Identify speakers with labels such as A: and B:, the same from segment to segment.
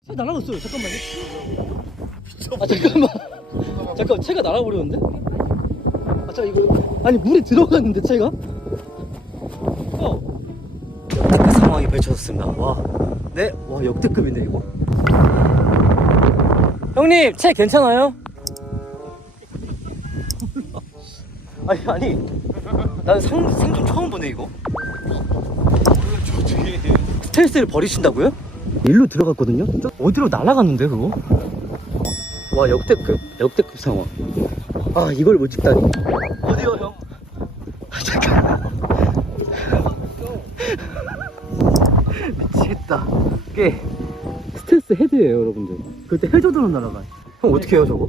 A: 차 날아갔어요. 잠깐만요. 아 잠깐만. 잠깐 채가 날아버렸는데? 아 자 이거 아니 물에 들어갔는데 채가? 역대급 상황이 펼쳐졌습니다. 와, 네, 와 역대급이네 이거. 형님 채 괜찮아요? 아니 나는 생전 처음 보네 이거. 스텔스를 버리신다고요? 일로 들어갔거든요? 어디로 날아갔는데 그거? 와 역대급 상황. 아 이걸 못 찍다니. 어디요 형? 아, 잠깐. 미치겠다. 이게 스텔스 헤드예요 여러분들. 그때 해저드로 날아가. 형 어떻게 해요 저거?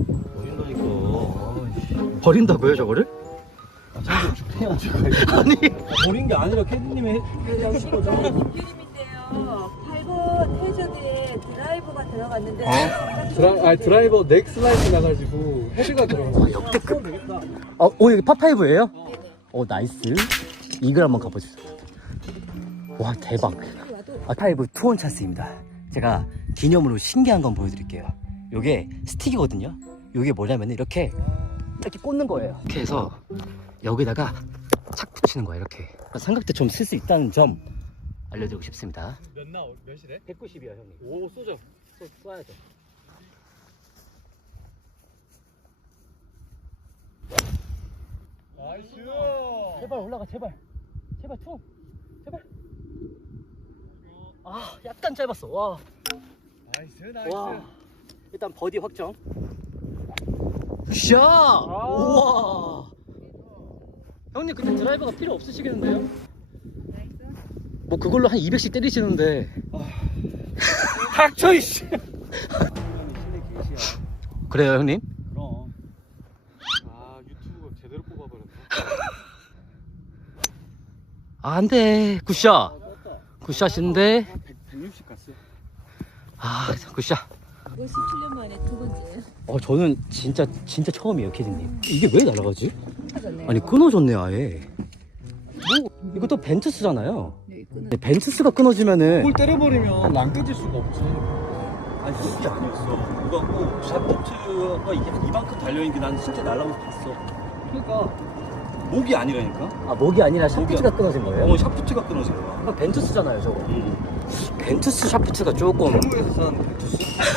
B: 버린다니까.
A: 버린다고요 저거를? 아니
B: 버린 게 아니라 캐디님이 하신 거죠.
C: 대표님인데요. 8번 해저드에 드라이버가 들어갔는데
B: 드라이버 넥 슬라이스 나가지고 헤드가 들어갔어.
A: 역대급.
B: 되겠다.
A: 오 여기 파5예요? 나이스. 이글 한번 가보시죠. 와 대박. 파5 투원 찬스입니다. 제가 기념으로 신기한 건 보여드릴게요. 요게 스틱이거든요. 요게 뭐냐면 이렇게 꽂는 거예요. 이렇게 해서 여기다가 착 붙이는 거예요. 이렇게 삼각대 좀 쓸 수 있다는 점 알려드리고 싶습니다.
B: 몇이래?
A: 190이야 형님.
B: 오 쏘죠.
A: 쏴야죠.
B: 나이스.
A: 제발 올라가 제발 투 제발. 아 약간 짧았어. 와 와. 일단 버디 확정. 샷! 우와. 형님 근데 드라이버가 필요 없으시겠는데요? 뭐 그걸로 한 200씩 때리시는데.
B: 닥쳐 이씨.
A: 그래요 형님?
B: 그럼. 아 유튜브가 제대로 뽑아버렸네.
A: 아 안돼. 굿샷. 굿샷인데.
B: 160 갔어.
A: 아 굿샷.
C: 이거 17년 만에 두 번째예요.
A: 저는 진짜 처음이에요 캐디님. 이게 왜 날아가지?
C: 찾았네요.
A: 아니 끊어졌네 아예. 뭐 이것도 벤투스잖아요.
C: 네, 끊어.
A: 근데 벤투스가 끊어지면은
B: 볼 때려버리면 안 깨질 수가 없지.
D: 아니 그게 아니었어. 그거고 샤프트가 이게 한 이만큼 달려있는 게 난 실제 날라오면서 봤어.
B: 그러니까
D: 목이 아니라니까.
A: 아 목이 아니라 샤프트가 끊어진 거예요?
D: 샤프트가 끊어진 거야.
A: 그럼 벤투스잖아요 저거.
D: 응.
A: 벤투스 샤프트가 조금.
B: 한국에서 산 벤투스.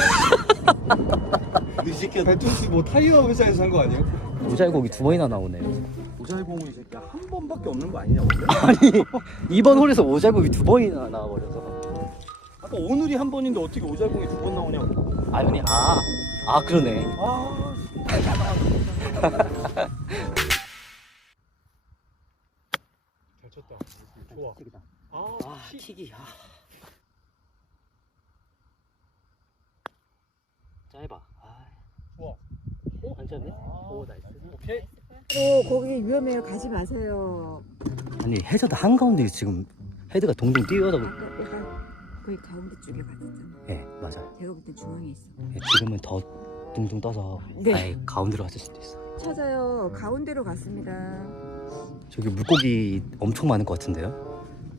D: 이 새끼야.
B: 벤투스 뭐 타이어 회사에서 산 거 아니에요?
A: 모자이곡이 2번이나 나오네요.
D: 모자이공이 이 새끼야 한 번밖에 없는 거 아니냐 원래?
A: 아니 이번 홀에서 모자이곡이 2번이나 나와버려서.
D: 아까 오늘이 한 번인데 어떻게 모자이공이 두 번 나오냐고.
A: 아 형님 아 그러네.
D: 아.
B: 잘 쳤다. 좋아.
A: 아 킥이 짧아.
B: 좋아.
A: 안 짧네? 오 나이스.
B: 오케이.
C: 거기 위험해요. 가지 마세요.
A: 아니 해저드 한가운데 지금 헤드가 동동 뛰어다 보니.
C: 내가 거의 가운데 쪽에 갔었잖아.
A: 네 맞아요.
C: 제가 볼 때 중앙에 있어.
A: 예, 지금은 더 둥둥 떠서
C: 네.
A: 아예 가운데로 갔을 수도 있어.
C: 찾아요. 가운데로 갔습니다.
A: 저기 물고기 엄청 많은 것 같은데요?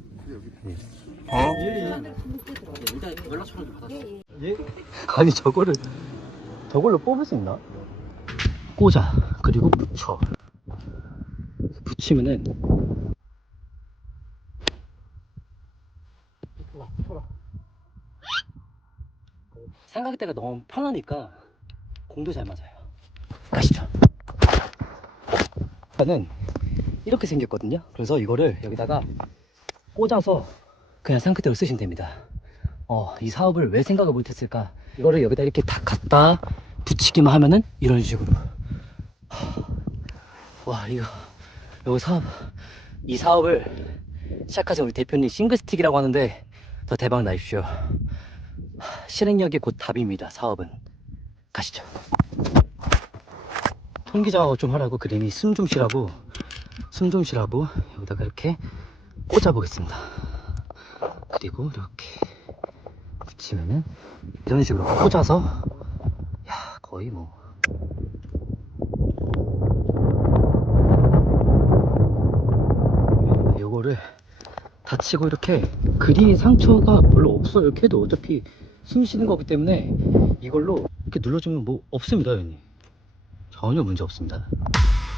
A: 일단 연락처를 좀 받았어.
B: 예?
A: 아니 저걸로 뽑을 수 있나? 꽂아 그리고 붙여. 붙이면은 삼각대가 너무 편하니까 공도 잘 맞아요. 가시죠. 저는 이렇게 생겼거든요. 그래서 이거를 여기다가 꽂아서 그냥 삼각대로 쓰시면 됩니다. 이 사업을 왜 생각을 못했을까? 이거를 여기다 이렇게 다 갖다 붙이기만 하면은 이런 식으로. 와 이 사업을 시작하신 우리 대표님 싱글스틱이라고 하는데 더 대박 나십시오. 실행력이 곧 답입니다. 사업은. 가시죠. 통기자하고 좀 하라고 그림이 숨 좀 쉬라고 여기다가 이렇게 꽂아 보겠습니다. 그리고 이렇게 붙이면은 이런 식으로 꽂아서 야 거의 뭐 요거를 다치고 이렇게 그린 상처가 별로 없어요. 걔도 어차피 숨 쉬는 거기 때문에 이걸로 이렇게 눌러주면 뭐 없습니다, 형님. 전혀 문제 없습니다.